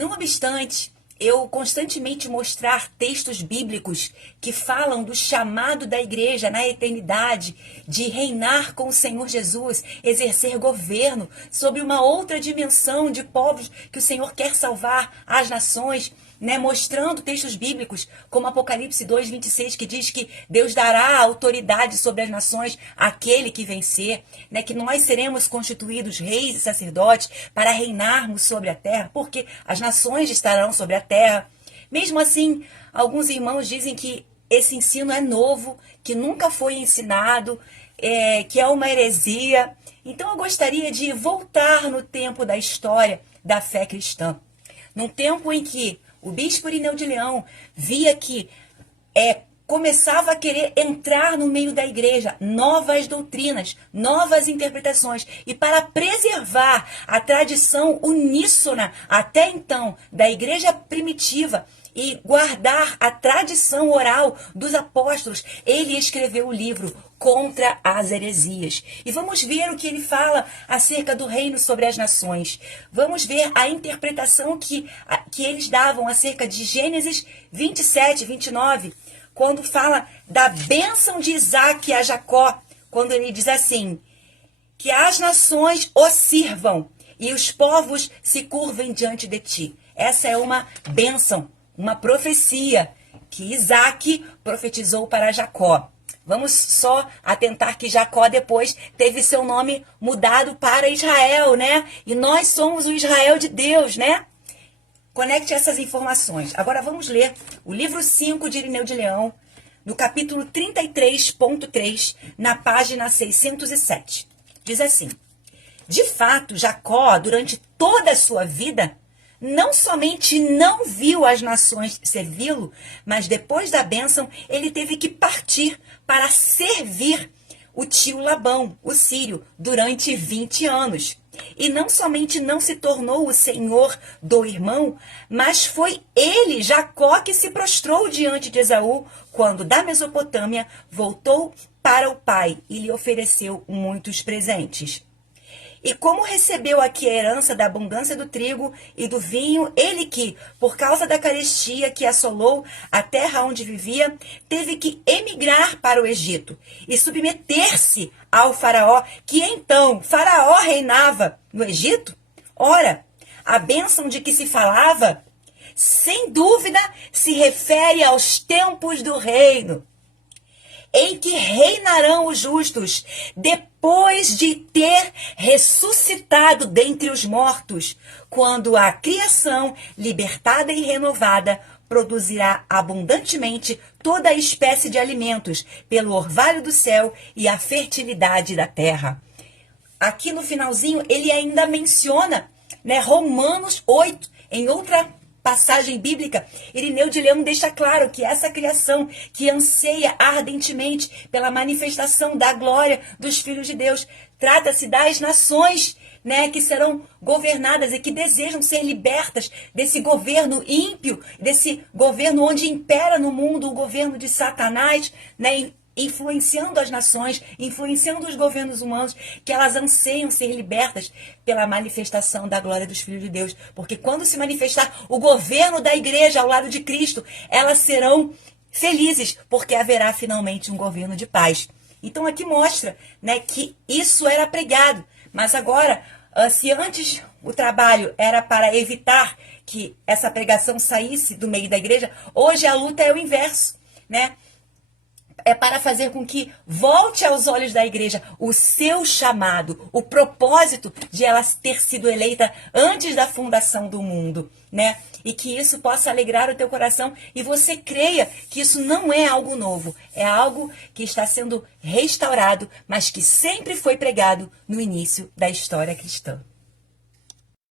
Não obstante, eu constantemente mostrar textos bíblicos que falam do chamado da igreja na eternidade, de reinar com o Senhor Jesus, exercer governo sobre uma outra dimensão de povos que o Senhor quer salvar as nações, né, mostrando textos bíblicos como Apocalipse 2:26, que diz que Deus dará autoridade sobre as nações àquele que vencer, né, que nós seremos constituídos reis e sacerdotes para reinarmos sobre a terra, porque as nações estarão sobre a terra. Mesmo assim, alguns irmãos dizem que esse ensino é novo, que nunca foi ensinado, que é uma heresia. Então eu gostaria de voltar no tempo da história da fé cristã, num tempo em que o bispo Irineu de Leão via que começava a querer entrar no meio da igreja novas doutrinas, novas interpretações. E para preservar a tradição uníssona até então da igreja primitiva e guardar a tradição oral dos apóstolos, ele escreveu o livro Contra as Heresias. E vamos ver o que ele fala acerca do reino sobre as nações. Vamos ver a interpretação que eles davam acerca de Gênesis 27:29, quando fala da bênção de Isaac a Jacó, quando ele diz assim, que as nações o sirvam e os povos se curvem diante de ti. Essa é uma bênção, uma profecia que Isaac profetizou para Jacó. Vamos só atentar que Jacó depois teve seu nome mudado para Israel, né? E nós somos o Israel de Deus, né? Conecte essas informações. Agora vamos ler o livro 5 de Irineu de Leão, no capítulo 33.3, na página 607. Diz assim: de fato, Jacó, durante toda a sua vida, não somente não viu as nações servi-lo, mas depois da bênção, ele teve que partir para servir o tio Labão, o sírio, durante 20 anos. E não somente não se tornou o senhor do irmão, mas foi ele, Jacó, que se prostrou diante de Esaú, quando da Mesopotâmia voltou para o pai e lhe ofereceu muitos presentes. E como recebeu aqui a herança da abundância do trigo e do vinho, ele que, por causa da carestia que assolou a terra onde vivia, teve que emigrar para o Egito e submeter-se ao faraó, que então faraó reinava no Egito? Ora, a bênção de que se falava, sem dúvida, se refere aos tempos do reino, em que reinarão os justos, depois de ter ressuscitado dentre os mortos, quando a criação, libertada e renovada, produzirá abundantemente toda a espécie de alimentos, pelo orvalho do céu e a fertilidade da terra. Aqui no finalzinho, ele ainda menciona, né, Romanos 8, em outra passagem bíblica. Irineu de Leão deixa claro que essa criação que anseia ardentemente pela manifestação da glória dos filhos de Deus, trata-se das nações, né, que serão governadas e que desejam ser libertas desse governo ímpio, desse governo onde impera no mundo o governo de Satanás, né, influenciando as nações, influenciando os governos humanos, que elas anseiam ser libertas pela manifestação da glória dos filhos de Deus. Porque quando se manifestar o governo da igreja ao lado de Cristo, elas serão felizes, porque haverá finalmente um governo de paz. Então aqui mostra, né, que isso era pregado. Mas agora, se antes o trabalho era para evitar que essa pregação saísse do meio da igreja, hoje a luta é o inverso, né? É para fazer com que volte aos olhos da igreja o seu chamado, o propósito de ela ter sido eleita antes da fundação do mundo, né? E que isso possa alegrar o teu coração e você creia que isso não é algo novo, é algo que está sendo restaurado, mas que sempre foi pregado no início da história cristã.